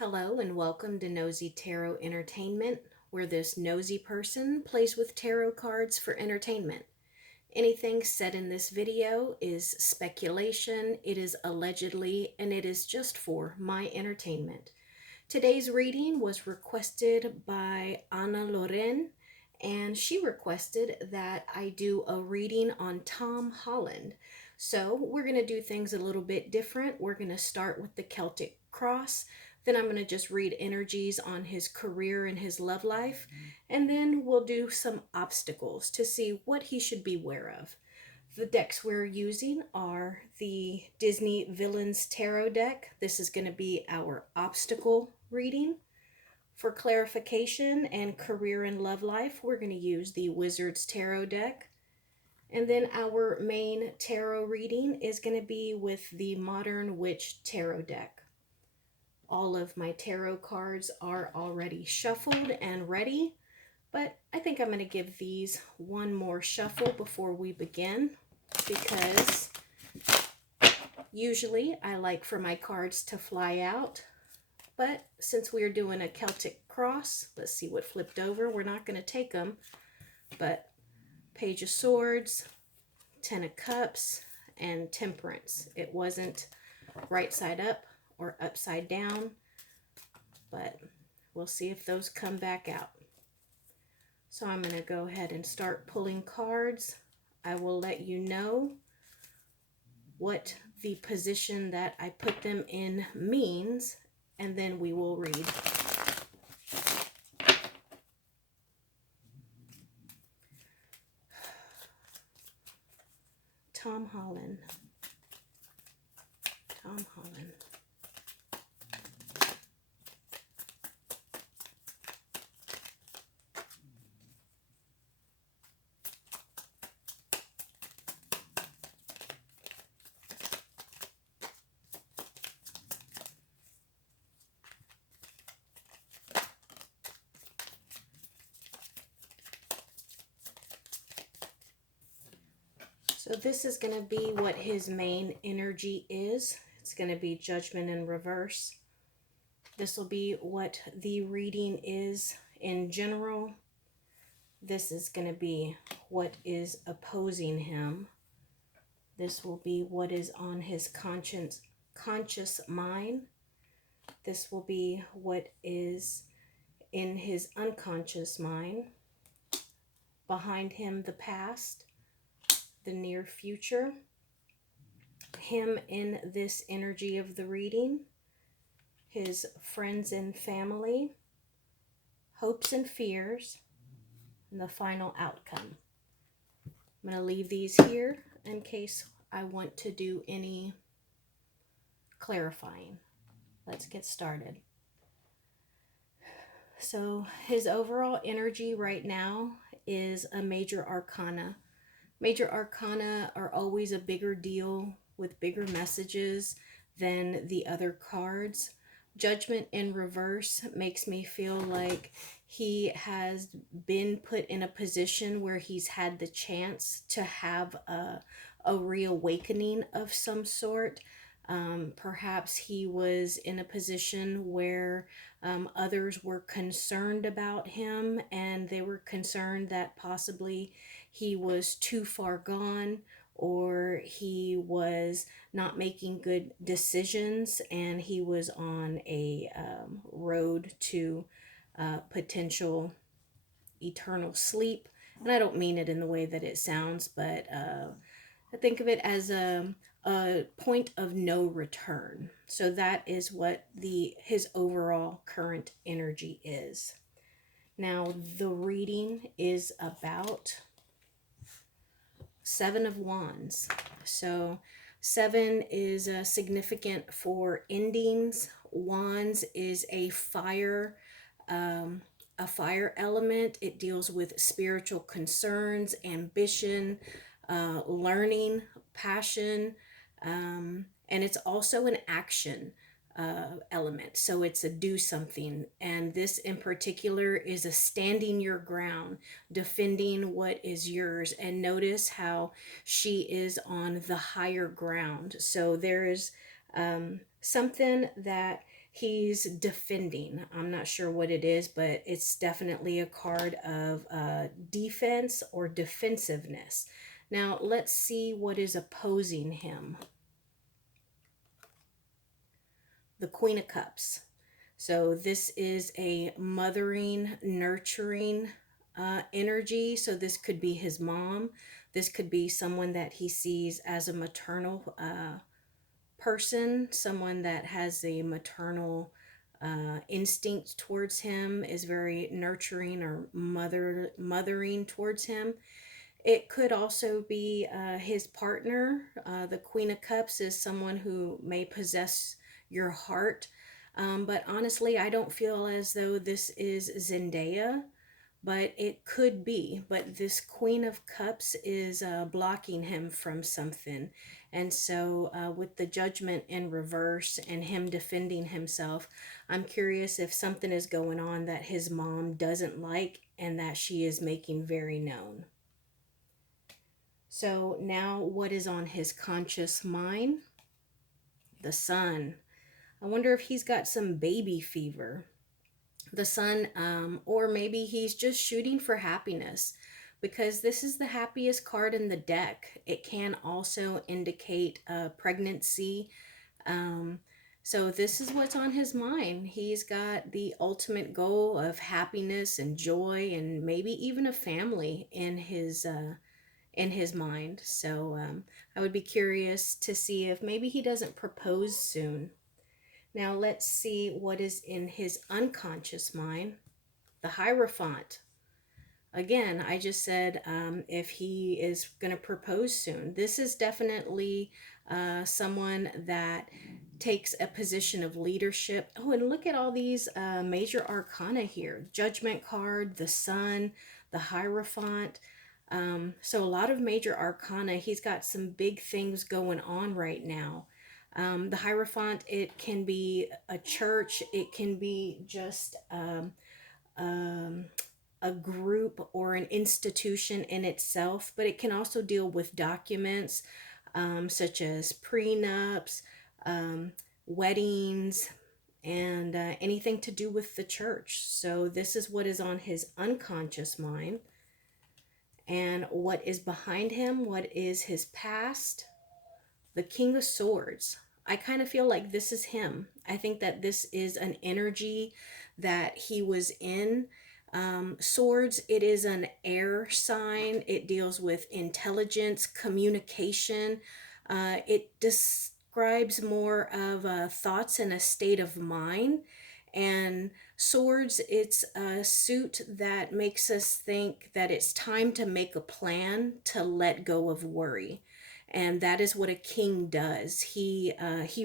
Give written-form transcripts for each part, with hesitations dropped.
Hello and welcome to Nosy Tarot Entertainment, where this nosy person plays with tarot cards for entertainment. Anything said in this video is speculation, it is allegedly, and it is just for my entertainment. Today's reading was requested by Ana Loren, and she requested that I do a reading on Tom Holland. So we're going to do things a little bit different. We're going to start with the Celtic Cross. Then I'm going to just read energies on his career and his love life. And then we'll do some obstacles to see what he should beware of. The decks we're using are the Disney Villains Tarot deck. This is going to be our obstacle reading. For clarification and career and love life, we're going to use the Wizards Tarot deck. And then our main tarot reading is going to be with the Modern Witch Tarot deck. All of my tarot cards are already shuffled and ready, but I think I'm going to give these one more shuffle before we begin, because usually I like for my cards to fly out, but since we're doing a Celtic cross, let's see what flipped over. We're not going to take them, but Page of Swords, Ten of Cups, and Temperance. It wasn't right side up or upside down, but we'll see if those come back out. So I'm going to go ahead and start pulling cards. I will let you know what the position that I put them in means, and then we will read. Tom Holland. Tom Holland. So this is going to be what his main energy is. It's going to be Judgment in reverse. This will be what the reading is in general. This is going to be what is opposing him. This will be what is on his conscious mind. This will be what is in his unconscious mind. Behind him, the past, the near future, him in this energy of the reading, his friends and family, hopes and fears, and the final outcome. I'm going to leave these here in case I want to do any clarifying. Let's get started. So his overall energy right now is a major arcana. Major arcana are always a bigger deal with bigger messages than the other cards. Judgment in reverse makes me feel like he has been put in a position where he's had the chance to have a reawakening of some sort. Perhaps he was in a position where others were concerned about him, and they were concerned that possibly he was too far gone, or he was not making good decisions, and he was on a road to potential eternal sleep. And I don't mean it in the way that it sounds, but I think of it as a point of no return. So that is what his overall current energy is. Now the reading is about Seven of Wands. So 7 is significant for endings. Wands is a fire element. It deals with spiritual concerns, ambition, learning, passion, and it's also an action element. So it's a do something, and this in particular is a standing your ground, defending what is yours. And notice how she is on the higher ground. So there is something that He's defending. I'm not sure what it is, but it's definitely a card of defense or defensiveness. Now, let's see what is opposing him. The Queen of Cups. So this is a mothering, nurturing energy. So this could be his mom. This could be someone that he sees as a maternal person, someone that has a maternal instinct towards him, is very nurturing or mothering towards him. It could also be his partner. The Queen of Cups is someone who may possess your heart. But honestly, I don't feel as though this is Zendaya, but it could be. But this Queen of Cups is blocking him from something. And so, with the Judgment in reverse and him defending himself, I'm curious if something is going on that his mom doesn't like and that she is making very known. So now what is on his conscious mind? The Sun. I wonder if he's got some baby fever. The Sun, or maybe he's just shooting for happiness, because this is the happiest card in the deck. It can also indicate pregnancy. So this is what's on his mind. He's got the ultimate goal of happiness and joy and maybe even a family in his mind. So I would be curious to see if maybe he doesn't propose soon. Now let's see what is in his unconscious mind. The Hierophant. Again, I just said if he is going to propose soon. This is definitely someone that takes a position of leadership. Oh, and look at all these major arcana here. Judgment card, the Sun, the Hierophant. So a lot of major arcana. He's got some big things going on right now. The Hierophant, it can be a church. It can be just a group or an institution in itself, but it can also deal with documents such as prenups, weddings, and anything to do with the church. So this is what is on his unconscious mind. And what is behind him? What is his past? The King of Swords. I kind of feel like this is him. I think that this is an energy that he was in. Swords, it is an air sign. It deals with intelligence, communication. It describes more of thoughts and a state of mind. And swords, it's a suit that makes us think that it's time to make a plan to let go of worry. And that is what a king does. He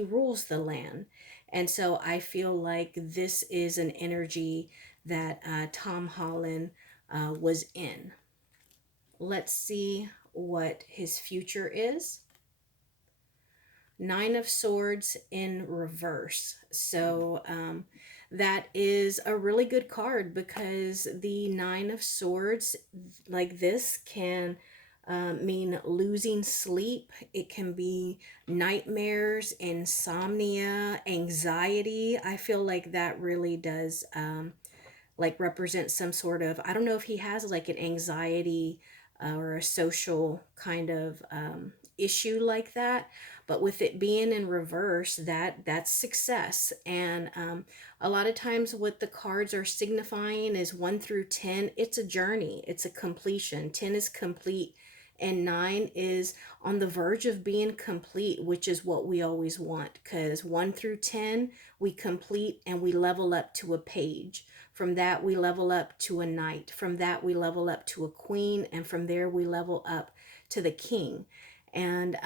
rules the land. And so I feel like this is an energy that Tom Holland was in. Let's see what his future is. Nine of Swords in reverse. So that is a really good card, because the Nine of Swords like this can mean losing sleep. It can be nightmares, insomnia, anxiety. I feel like that really does like represent some sort of, I don't know if he has like an anxiety or a social kind of issue like that, but with it being in reverse, that's success. And a lot of times what the cards are signifying is 1 through 10, it's a journey, it's a completion. 10 is complete, and 9 is on the verge of being complete, which is what we always want, because 1 through 10 we complete and we level up to a page. From that we level up to a knight. From that we level up to a queen, and from there we level up to the king. And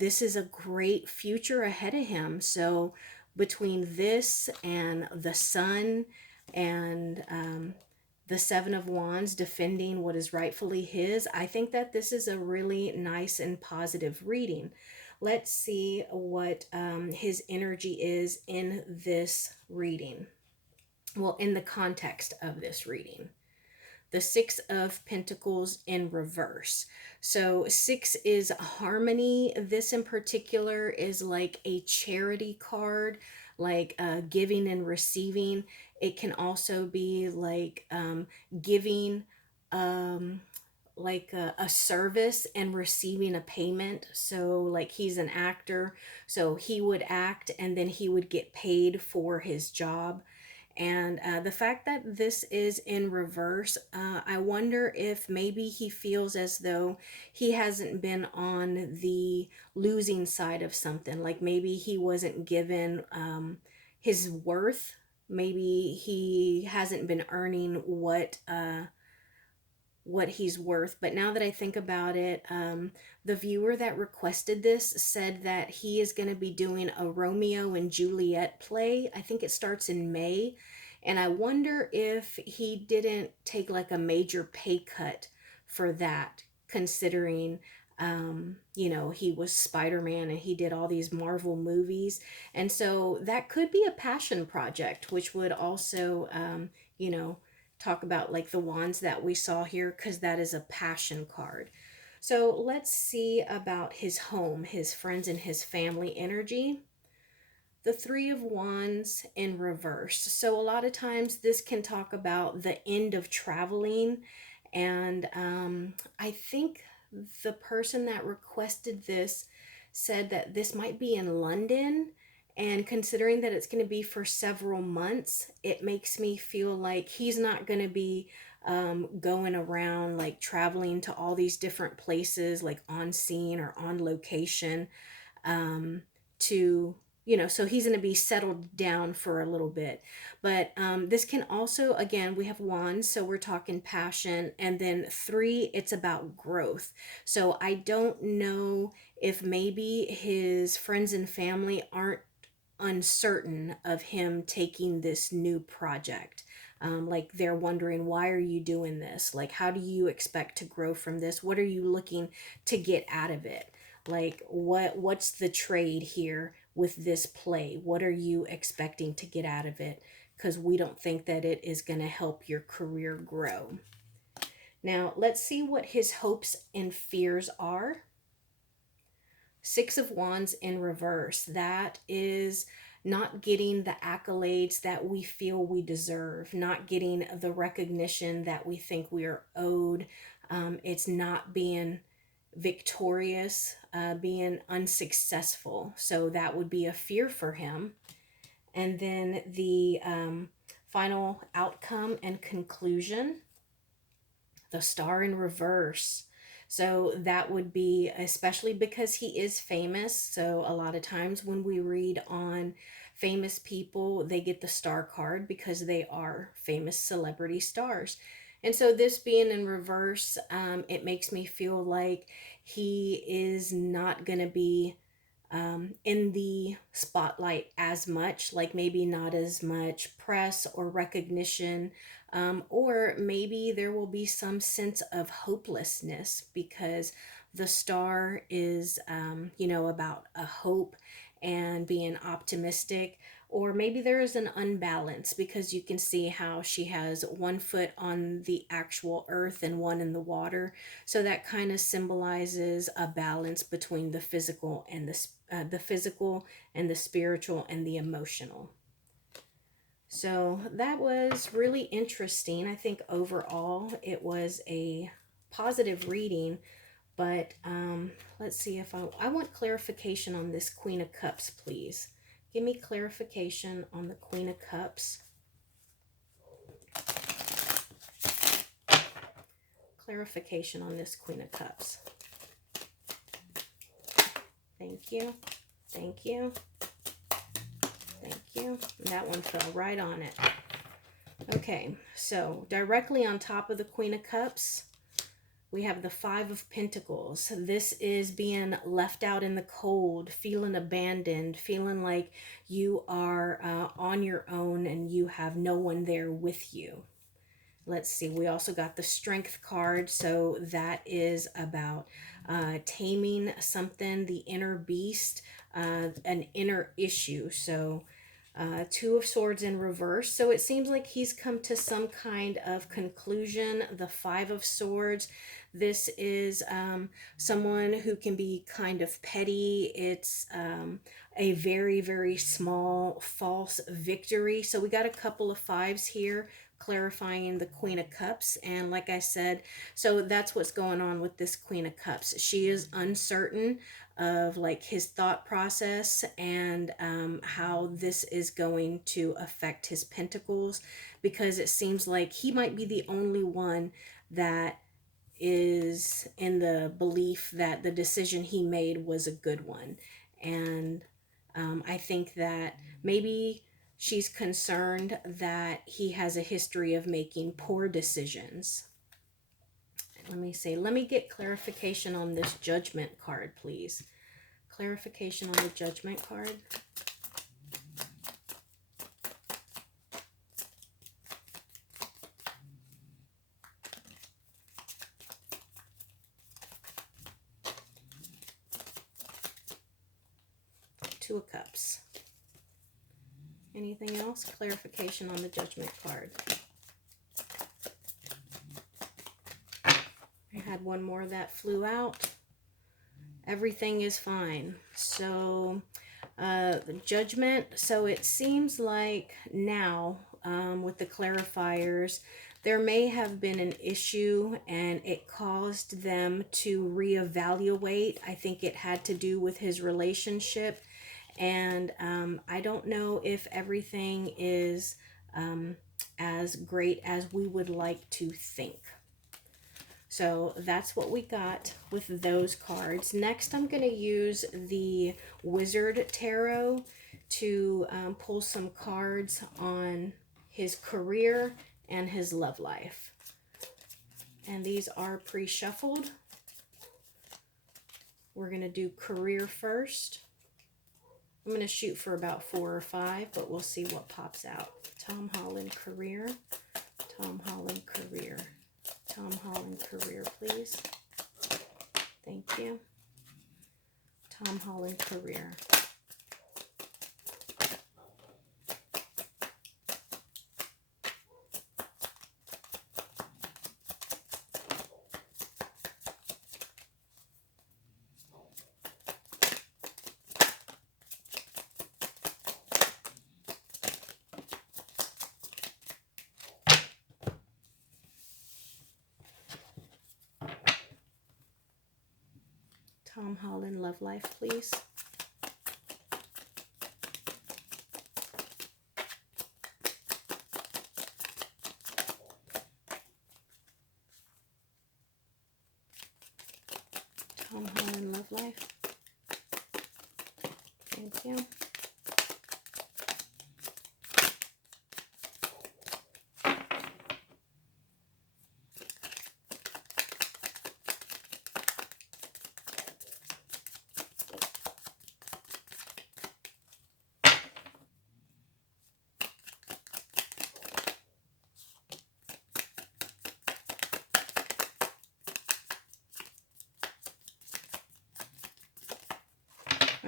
this is a great future ahead of him. So between this and the Sun and the Seven of Wands defending what is rightfully his, I think that this is a really nice and positive reading. Let's see what his energy is in this reading. Well, in the context of this reading. The Six of Pentacles in reverse. So 6 is harmony. This in particular is like a charity card. like giving and receiving. It can also be like giving um, like a service and receiving a payment. So, like, he's an actor, so he would act and then he would get paid for his job. And the fact that this is in reverse, I wonder if maybe he feels as though he hasn't been on the losing side of something. Like maybe he wasn't given his worth. Maybe he hasn't been earning what he's worth. But now that I think about it, the viewer that requested this said that he is going to be doing a Romeo and Juliet play. I think it starts in May. And I wonder if he didn't take like a major pay cut for that, considering, he was Spider-Man and he did all these Marvel movies. And so that could be a passion project, which would also, talk about like the wands that we saw here, because that is a passion card. So let's see about his home, his friends, and his family energy. The Three of Wands in reverse. So a lot of times this can talk about the end of traveling. And I think the person that requested this said that this might be in London. And considering that it's going to be for several months, it makes me feel like he's not going to be going around like traveling to all these different places, like on scene or on location, to so he's going to be settled down for a little bit. But this can also, again, we have wands, so we're talking passion, and then three, it's about growth. So I don't know if maybe his friends and family aren't uncertain of him taking this new project. Like they're wondering, why are you doing this? Like, how do you expect to grow from this? What are you looking to get out of it? Like, what's the trade here with this play? What are you expecting to get out of it? Because we don't think that it is going to help your career grow. Now, let's see what his hopes and fears are. Six of Wands in reverse. That is not getting the accolades that we feel we deserve, not getting the recognition that we think we are owed. It's not being victorious, being unsuccessful. So that would be a fear for him. And then the final outcome and conclusion, the Star in reverse. So that would be, especially because he is famous. So a lot of times when we read on famous people, they get the Star card because they are famous celebrity stars. And so this being in reverse, it makes me feel like he is not going to be in the spotlight as much, like maybe not as much press or recognition, or maybe there will be some sense of hopelessness because the star is, about a hope and being optimistic. Or maybe there is an unbalance because you can see how she has one foot on the actual earth and one in the water. So that kind of symbolizes a balance between the physical and the physical and the spiritual and the emotional. So that was really interesting. I think overall it was a positive reading, but let's see if I want clarification on this Queen of Cups, please. Give me clarification on the Queen of Cups. Clarification on this Queen of Cups. Thank you. Thank you. Thank you. That one fell right on it. Okay, so directly on top of the Queen of Cups, we have the Five of Pentacles. This is being left out in the cold, feeling abandoned, feeling like you are on your own and you have no one there with you. Let's see, we also got the Strength card, so that is about taming something, the inner beast, an inner issue. So Two of Swords in reverse. So it seems like he's come to some kind of conclusion. The Five of Swords. This is someone who can be kind of petty. It's a very, very small false victory. So we got a couple of fives here, clarifying the Queen of Cups. And like I said, so that's what's going on with this Queen of Cups. She is uncertain of like his thought process and how this is going to affect his pentacles, because it seems like he might be the only one that is in the belief that the decision he made was a good one. And I think that maybe she's concerned that he has a history of making poor decisions. Let me see. Let me get clarification on this Judgment card, please. Clarification on the Judgment card. Two of Cups. Anything else? Clarification on the Judgment card. I had one more that flew out. Everything is fine. So the Judgment, so it seems like now with the clarifiers, there may have been an issue and it caused them to reevaluate. I think it had to do with his relationship. And I don't know if everything is as great as we would like to think. So that's what we got with those cards. Next, I'm going to use the Wizard Tarot to pull some cards on his career and his love life. And these are pre-shuffled. We're going to do career first. I'm going to shoot for about 4 or 5, but we'll see what pops out. Tom Holland career. Tom Holland career. Tom Holland career, please. Thank you. Tom Holland career. Tom Holland love life, please. Tom Holland love life. Thank you.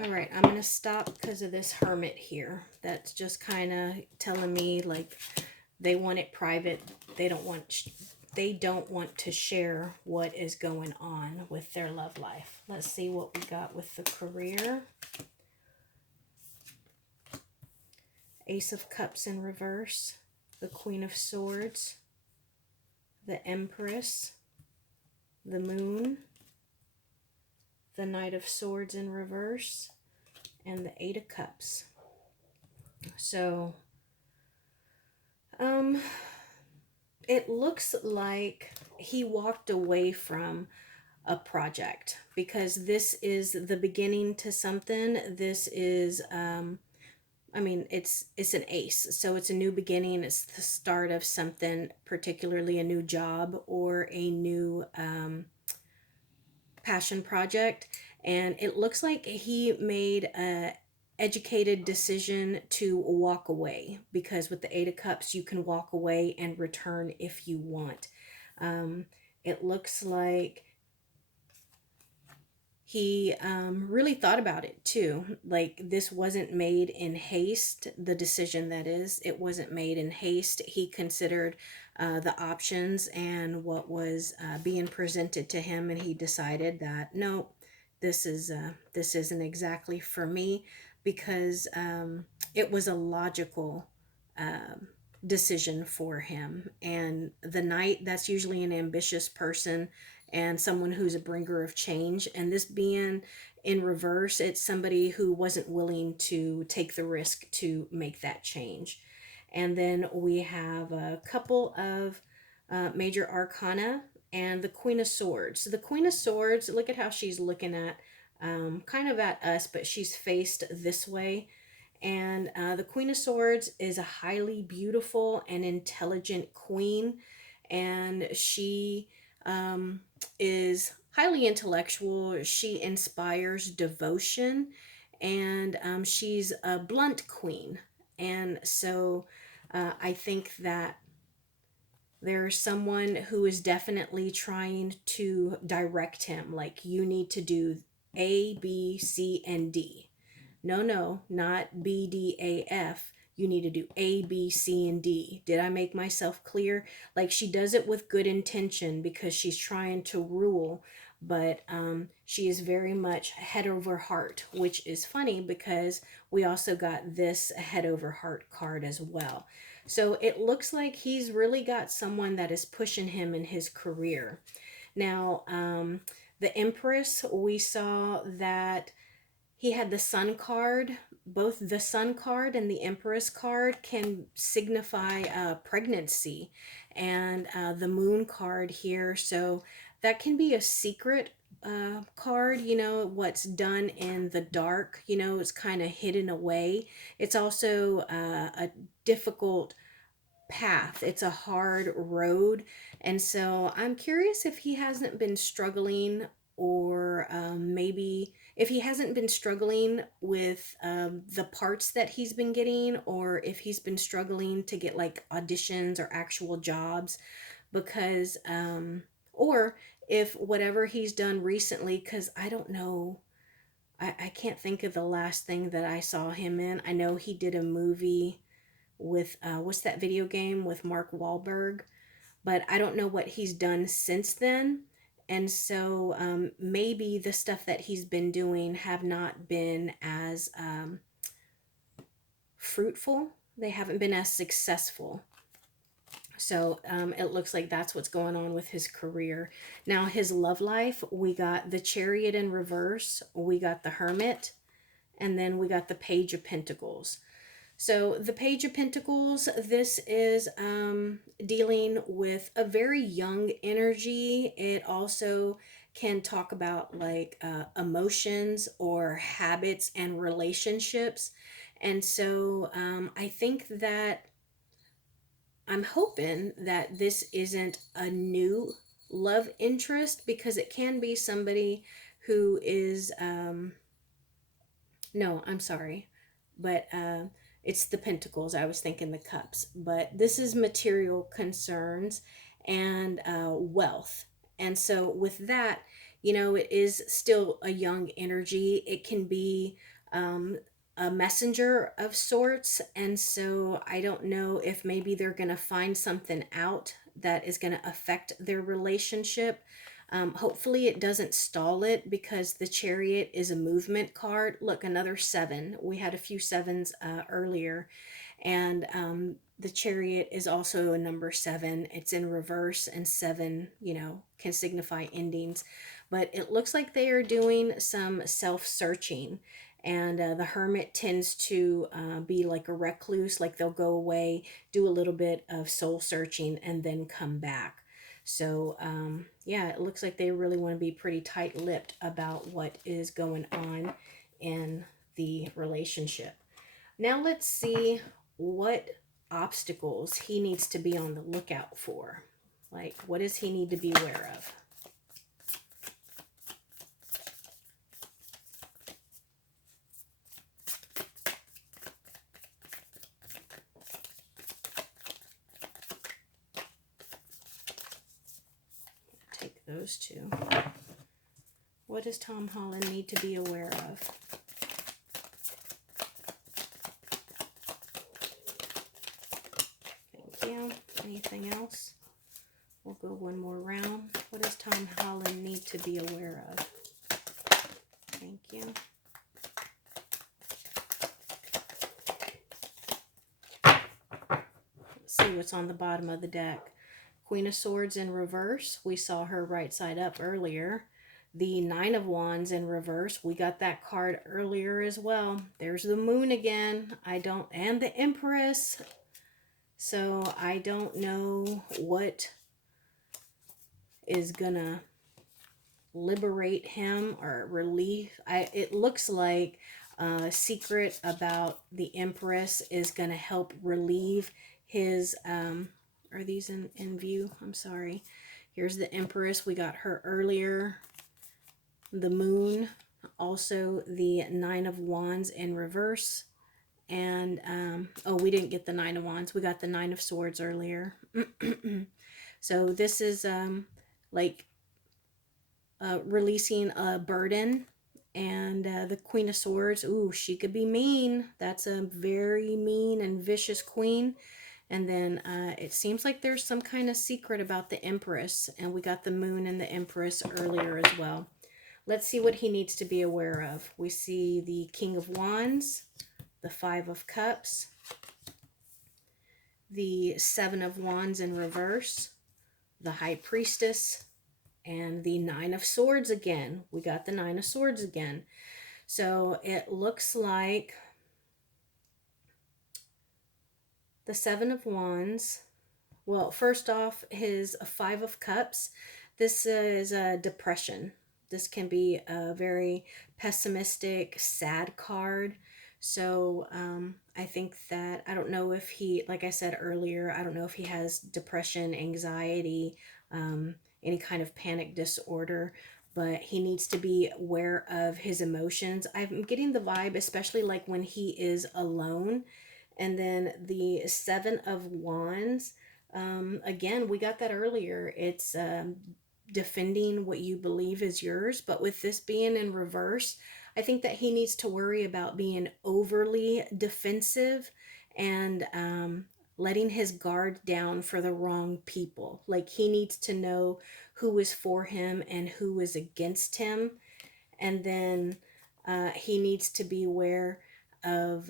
All right, I'm going to stop because of this Hermit here. That's just kind of telling me like they want it private. They don't want to share what is going on with their love life. Let's see what we got with the career. Ace of Cups in reverse, the Queen of Swords, the Empress, the Moon, the Knight of Swords in reverse, and the Eight of Cups. So, it looks like he walked away from a project because this is the beginning to something. This is, I mean, it's an ace, so it's a new beginning. It's the start of something, particularly a new job or a new passion project. And it looks like he made a educated decision to walk away, because with the Eight of Cups you can walk away and return if you want. It looks like He really thought about it too. Like, this wasn't made in haste. The decision, that is, it wasn't made in haste. He considered the options and what was being presented to him, and he decided that no, this isn't exactly for me, because it was a logical um, decision for him. And the knight, that's usually an ambitious person and someone who's a bringer of change. And this being in reverse, it's somebody who wasn't willing to take the risk to make that change. And then we have a couple of major arcana and the Queen of Swords. So the Queen of Swords, look at how she's looking at kind of at us, but she's faced this way. And the Queen of Swords is a highly beautiful and intelligent queen, and she um, is highly intellectual. She inspires devotion, and she's a blunt queen. And so I think that there's someone who is definitely trying to direct him, like, you need to do A, B, C, and D. No, no, not B, D, A, F. You need to do A, B, C, and D. Did I make myself clear? Like, she does it with good intention because she's trying to rule, but she is very much head over heart, which is funny because we also got this head over heart card as well. So it looks like he's really got someone that is pushing him in his career. Now, the Empress, we saw that he had the Sun card. Both the Sun card and the Empress card can signify pregnancy, and the Moon card here. So that can be a secret card, you know, what's done in the dark, you know, it's kind of hidden away. It's also a difficult path. It's a hard road. And so I'm curious if he hasn't been struggling, or maybe if he hasn't been struggling with the parts that he's been getting, or if he's been struggling to get like auditions or actual jobs, because, or if whatever he's done recently, because I don't know. I can't think of the last thing that I saw him in. I know he did a movie with what's that video game with Mark Wahlberg, but I don't know what he's done since then. And so maybe the stuff that he's been doing have not been as fruitful. They haven't been as successful. So it looks like that's what's going on with his career. Now, his love life, we got the Chariot in reverse, we got the Hermit, and then we got the Page of Pentacles. So the Page of Pentacles, this is dealing with a very young energy. It also can talk about like emotions or habits and relationships. And so I think that I'm hoping that this isn't a new love interest, because it can be somebody who is, no, I'm sorry, but it's the Pentacles. I was thinking the Cups, but this is material concerns and wealth. And so with that, you know, it is still a young energy. It can be a messenger of sorts. And so I don't know if maybe they're going to find something out that is going to affect their relationship. Hopefully it doesn't stall it, because the Chariot is a movement card. Look, another 7. We had a few 7s earlier. And the Chariot is also a number 7. It's in reverse, and 7, you know, can signify endings. But it looks like they are doing some self-searching. And the Hermit tends to be like a recluse, like they'll go away, do a little bit of soul searching, and then come back. So yeah, it looks like they really want to be pretty tight-lipped about what is going on in the relationship. Now let's see what obstacles he needs to be on the lookout for. Like, what does he need to be aware of? Take those two. What does Tom Holland need to be aware of? Thank you. Anything else? We'll go one more round. What does Tom Holland need to be aware of? Thank you. Let's see what's on the bottom of the deck. Queen of Swords in reverse. We saw her right side up earlier. The Nine of Wands in reverse. We got that card earlier as well. There's the Moon again. And the Empress. So I don't know what is gonna liberate him or relieve. It looks like a secret about the Empress is gonna help relieve his are these in view? I'm sorry. Here's the Empress. We got her earlier. The Moon. Also the Nine of Wands in reverse. And, oh, we didn't get the Nine of Wands. We got the Nine of Swords earlier. So this is, like, releasing a burden. And the Queen of Swords, ooh, she could be mean. That's a very mean and vicious queen. And then it seems like there's some kind of secret about the Empress. And we got the Moon and the Empress earlier as well. Let's see what he needs to be aware of. We see the King of Wands, the Five of Cups, the Seven of Wands in reverse, the High Priestess, and the Nine of Swords again. We got the Nine of Swords again. So it looks like the Seven of Wands. Well, first off, his Five of Cups. This is a depression. This can be a very pessimistic, sad card. So I think that, I don't know if he, like I said earlier, I don't know if he has depression, anxiety, any kind of panic disorder, but he needs to be aware of his emotions. I'm getting the vibe, especially like when he is alone. And then the Seven of Wands, again, we got that earlier. It's defending what you believe is yours. But with this being in reverse, I think that he needs to worry about being overly defensive and letting his guard down for the wrong people. Like, he needs to know who is for him and who is against him. And then he needs to be aware of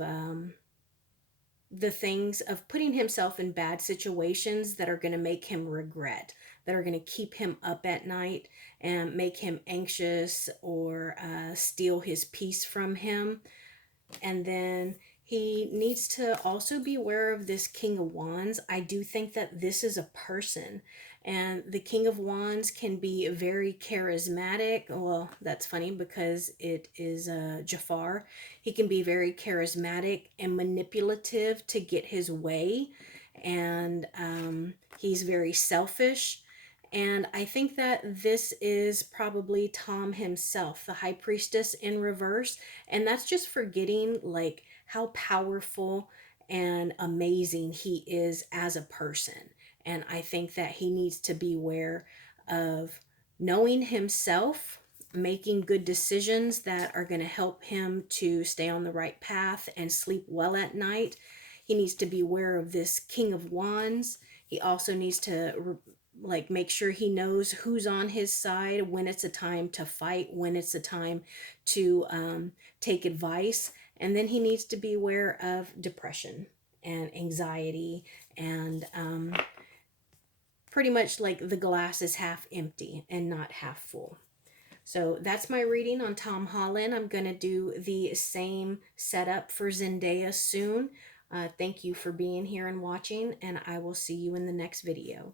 the things of putting himself in bad situations that are going to make him regret, that are going to keep him up at night and make him anxious or steal his peace from him. And then he needs to also be aware of this King of Wands. I do think that this is a person, and the King of Wands can be very charismatic. Well, that's funny because it is Jafar. He can be very charismatic and manipulative to get his way, and he's very selfish. And I think that this is probably Tom himself, the High Priestess in reverse. And that's just forgetting like how powerful and amazing he is as a person. And I think that he needs to be aware of knowing himself, making good decisions that are going to help him to stay on the right path and sleep well at night. He needs to be aware of this King of Wands. He also needs to like make sure he knows who's on his side, when it's a time to fight, when it's a time to take advice. And then he needs to be aware of depression and anxiety and pretty much like the glass is half empty and not half full. So that's my reading on Tom Holland. I'm going to do the same setup for Zendaya soon. Thank you for being here and watching, and I will see you in the next video.